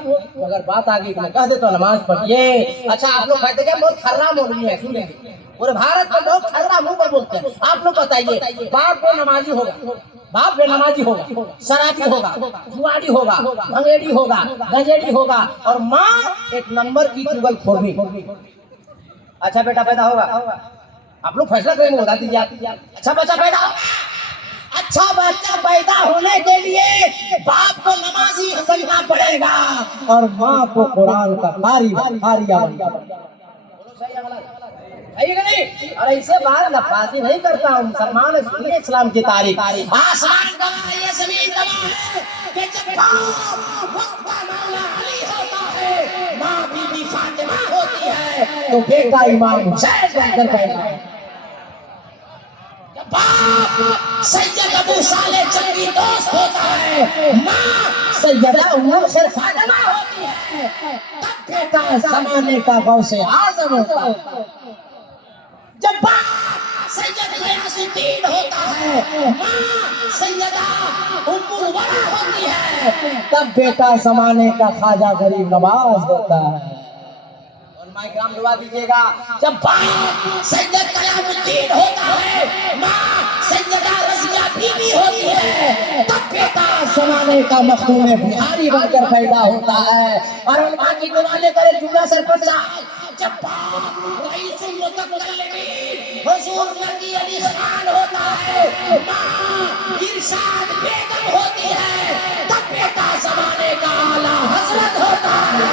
अगर बात आ गई तो मैं कह देता हूँ नमाज पढ़िए। अच्छा, आप लोग कहते हैं बहुत खर्रा मौलवी है, सुनिए, पूरे भारत में लोग खर्रा मुंह पर बोलते हैं। आप लोग बताइए, बाप को नमाजी होगा, बाप बेनमाजी होगा, शराबी होगा, जुआरी होगा, भंगेड़ी होगा, गंजेड़ी होगा, और माँ एक नंबर की चुगलखोरी। अच्छा बेटा पैदा होगा, आप लोग फैसला करेंगे, बता दीजिए आप। अच्छा बच्चा पैदा होगा, अच्छा बच्चा पैदा होने के लिए बाप को नमाजी बनना पड़ेगा और माँ को कुरान का कारिया बनना पड़ेगा। सही है नहीं? और ऐसे बात नफाजी नहीं करता हूँ, मुसलमान सुनिए इस्लाम की तारीख। आसमान गवाह है, जमीन गवाह है कि जब वक्त का मौला अली होता है, माँ बीबी फातिमा होती है, तो बेटा इमाम हुसैन बनकर पैदा है। जब बाप सैयद अबू सालेह चंगी दोस्त होता है, माँ सैयदा उम्मुल खैर फातिमा होती है, तब बेटा जमाने का गौसे आज़म होता है। जब बाप सैयद गयासुद्दीन होता है, माँ सैयदा उम्मुल वरा होती है, तब बेटा जमाने का ख्वाजा गरीब नवाज होता है। और माइक्राम दुआ दीजिएगा, जब बाप सैयद कयामुद्दीन होता है, माँ सैयदा रज़िया बीबी होती है, तब बेटा जमाने का मखदूम बिहारी बनकर पैदा होता है। और उलमा की दुआ लेकर एक जुमला सरपंच साहब, जब बाप रईसुल मुतकल्लिमीन हुजूर नबी अली खान होता है, माँ इरशाद बेगम होती है, तब बेटा जमाने का आला हजरत होता है।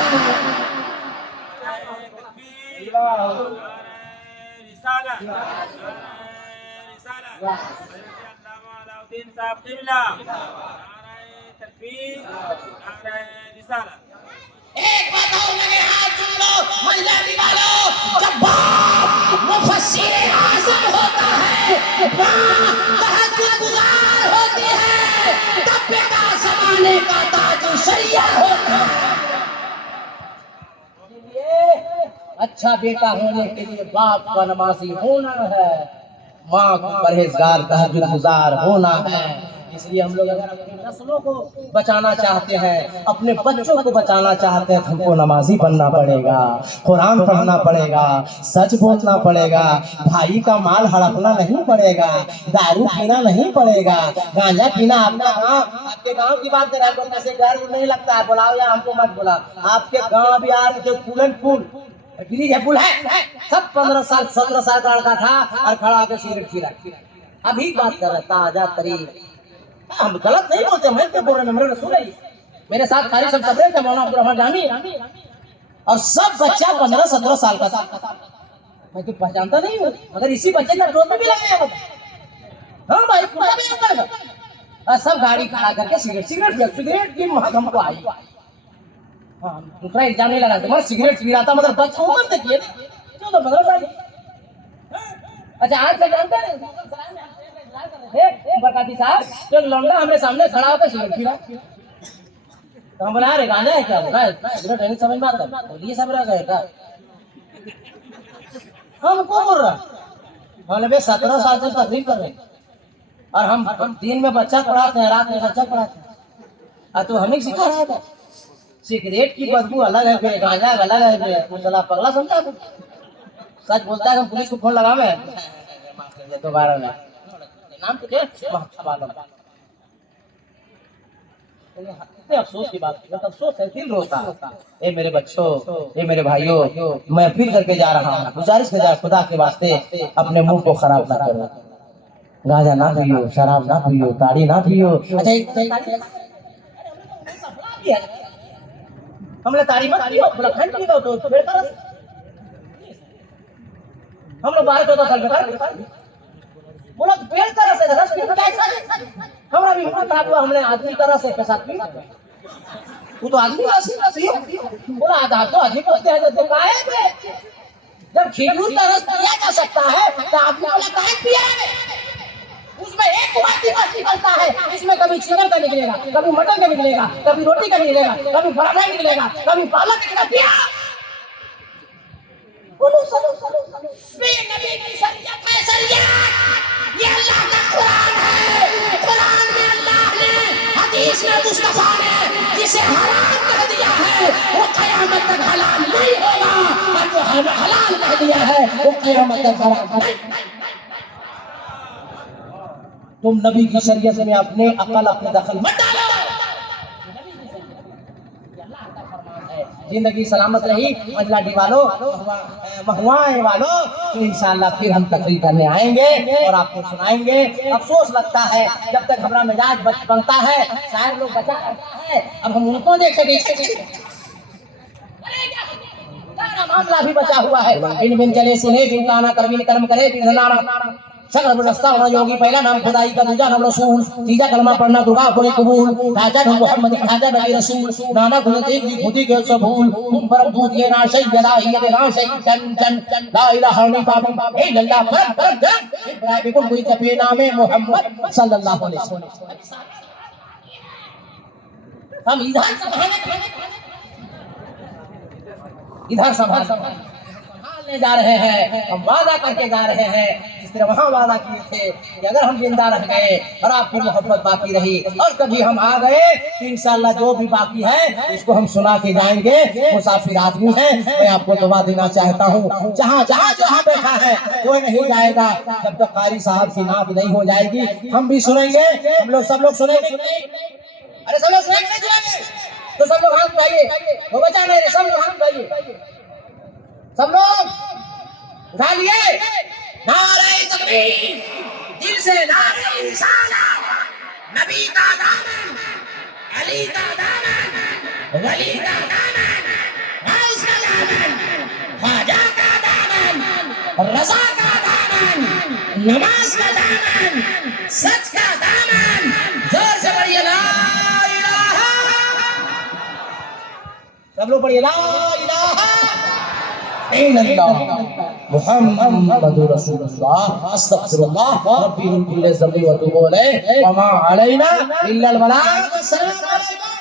एक बात और लगे, हाथ सुन लो महिला वालों, जब बाप मुफस्सिर आज़म होता है, माँ तहज्जुद गुज़ार होती है, तब बेटा ज़माने का ताजुल शरिया होता है। अच्छा बेटा होने के लिए बाप का नमाजी होना है, माँ को परहेजगार तहज्जुद गुज़ार होना है। इसलिए हम लोग अगर अपनी नस्लों को बचाना चाहते हैं, अपने बच्चों को बचाना चाहते हैं, तो हमको नमाजी बनना पड़ेगा, कुरान पढ़ना पड़ेगा, सच बोलना पड़ेगा, भाई का माल हड़पना नहीं पड़ेगा, दारू पीना नहीं पड़ेगा, गांजा पीना। आपके गांव की बात करें, आपको कैसे डर नहीं लगता है, बुलाओ या हमको मत बुला। आपके गाँव बिहार जो पुल पुल है, सब 15 साल 17 साल का लड़का था और खड़ा होकर सिगरेट पी रहा। अभी बात कर रहा था ताजा तरीन, हम गलत नहीं बोलते, मैं क्या बोल रहे हैं, सुन रही मेरे साथ खाली सब तबरे थे, मौलाना अब्दुल रहमान जामी, और सब बच्चा 15-17 साल का था। मैं तो पहचानता नहीं हूँ, मगर इसी बच्चे का टोपी भी लगाया। हाँ भाई, भी आता है। और सब गाड़ी खड़ा करके सिगरेट की महक हमको आई। हाँ, दूसरा एग्जाम नहीं लगा, मैं सिगरेट पी रहा था, मगर बच्चा उम्र देखिए 14-15 साल। अच्छा आज से जानते हैं बरकाती साहब, जो लौंडा हमरे सामने खड़ा होकर सिगरेट पी रहा, तो हम बोला अरे गांजा है क्या? सिगरेट नहीं समझ में आता, तो ये सब रह गए क्या? हमको बोल रहा मौलवी 17 साल से तकलीफ कर रहे हैं और हम दिन में बच्चा पढ़ाते हैं, रात में बच्चा पढ़ाते हैं। और तू हमें सिखा रहा था सिगरेट की बदबू अलग है, फिर गांजा अलग है, फिर तू साला पगला समझा तू। सच बोलता है, हम पुलिस को फोन लगावे दोबारा में नाम तो क्या अफसोस की बात, अफसोस है, दिल रोता। ए मेरे बच्चों, ए मेरे भाइयों, मैं अपील करके जा रहा हूँ, गुजारिश कर जा खुदा के वास्ते अपने मुंह को खराब ना करो, गांजा ना पियो, शराब ना पियो, ताड़ी ना पियो। हमने ताड़ी मत पियो, बोला खंड पियो तो पेड़ का रस। हम लोग 12-14 साल के बोला तो पेड़ का रस है, रस पियो हमारा भी हिम्मत खराब हुआ, हमने आदमी का रस है के साथ पिया। वो तो आदमी का रस पियो, बोला आधा तो अजीब होते हैं तो काहे पे जब खजूर का रस पिया जा सकता है तो आदमी वाला काहे पिया है? उसमें एक बात निकलता है, इसमें कभी चिकन का निकलेगा, कभी मटन का निकलेगा, कभी रोटी का निकलेगा, कभी पराठा निकलेगा, कभी पालक का निकलेगा। बोलो नबी की शरीयत है, शरीयत ये अल्लाह का कुरान है। कुरान में अल्लाह ने, हदीस में मुस्तफा ने जिसे हराम कह दिया है वो क़यामत तक हलाल नहीं होगा, और जो हलाल कह दिया है वो क़यामत तक हराम नहीं। तुम नबी की शरीयत में अपने अकल अपने दखल मत डालो। जिंदगी सलामत रही मजलाडी वालों, महुआए वालों, तो इंशाअल्लाह फिर हम तकरीर करने आएंगे और आपको सुनाएंगे। अफसोस लगता है जब तक हमारा मिजाज बनता है, शायद लोग बचा रहता है, अब हम उनको देखेंगे। मामला भी बचा हुआ है, बिन बिन चले सुने, बिन काना कर, बिन कर्म करे, बिन धनाना शक्ल बरसता होना योगी, पहला नाम खुदाई का, दूजा नाम रसूल, तीजा कलमा पढ़ना दुआ कोई कबूल, ताजा नाम मोहम्मद, खाजा नबी रसूल, नाना गुणती की खुदी के सबूल, तुम परम दूत ये नाशई जला ये नाशई चन चन ला इलाहा इल्लल्लाह परम परम जन इब्राहिम को कोई तपे नामे मोहम्मद सल्लल्लाहु अलैहि वसल्लम। हम इधर संभालने जा रहे हैं, हम वादा करके जा रहे हैं, जिस तरह वहाँ वादा किए थे कि अगर हम जिंदा रह गए और आपकी मोहब्बत बाकी रही और कभी हम आ गए तो इंशाअल्लाह जो भी बाकी है उसको हम सुना के जाएंगे। मुसाफिर आदमी है, मैं आपको दुआ देना चाहता हूँ, जहाँ जहाँ जहाँ बैठा है कोई नहीं जाएगा जब तक कारी साहब की नात नहीं हो जाएगी। हम भी सुनेंगे, हम लोग सब लोग सुनेंगे। अरे सब लोग सुनेंगे तो सब लोग हाथ उठाइए, वो बचा नहीं, सब लोग हाथ उठाइए, सब लोग उठा लिए। नारे तकबीर, दिल से नारे रिसालत, नबी का दामन, अली का दामन, वली का दामन, गौस का दामन, ख्वाजा का दामन, रज़ा का दामन, नमाज का दामन, सच का दामन, जोर से पढ़िए ला इलाहा, सब लोग पढ़िए ला इलाहा इल्लल्लाह मुहम्मदुर रसूलुल्लाह अस्तगफिरुल्लाह रब्बी मिन कुल्ली ज़ंबि व अतूबु इलैहि व मा अलैना इल्लल बलाग। अस्सलामु अलैकुम।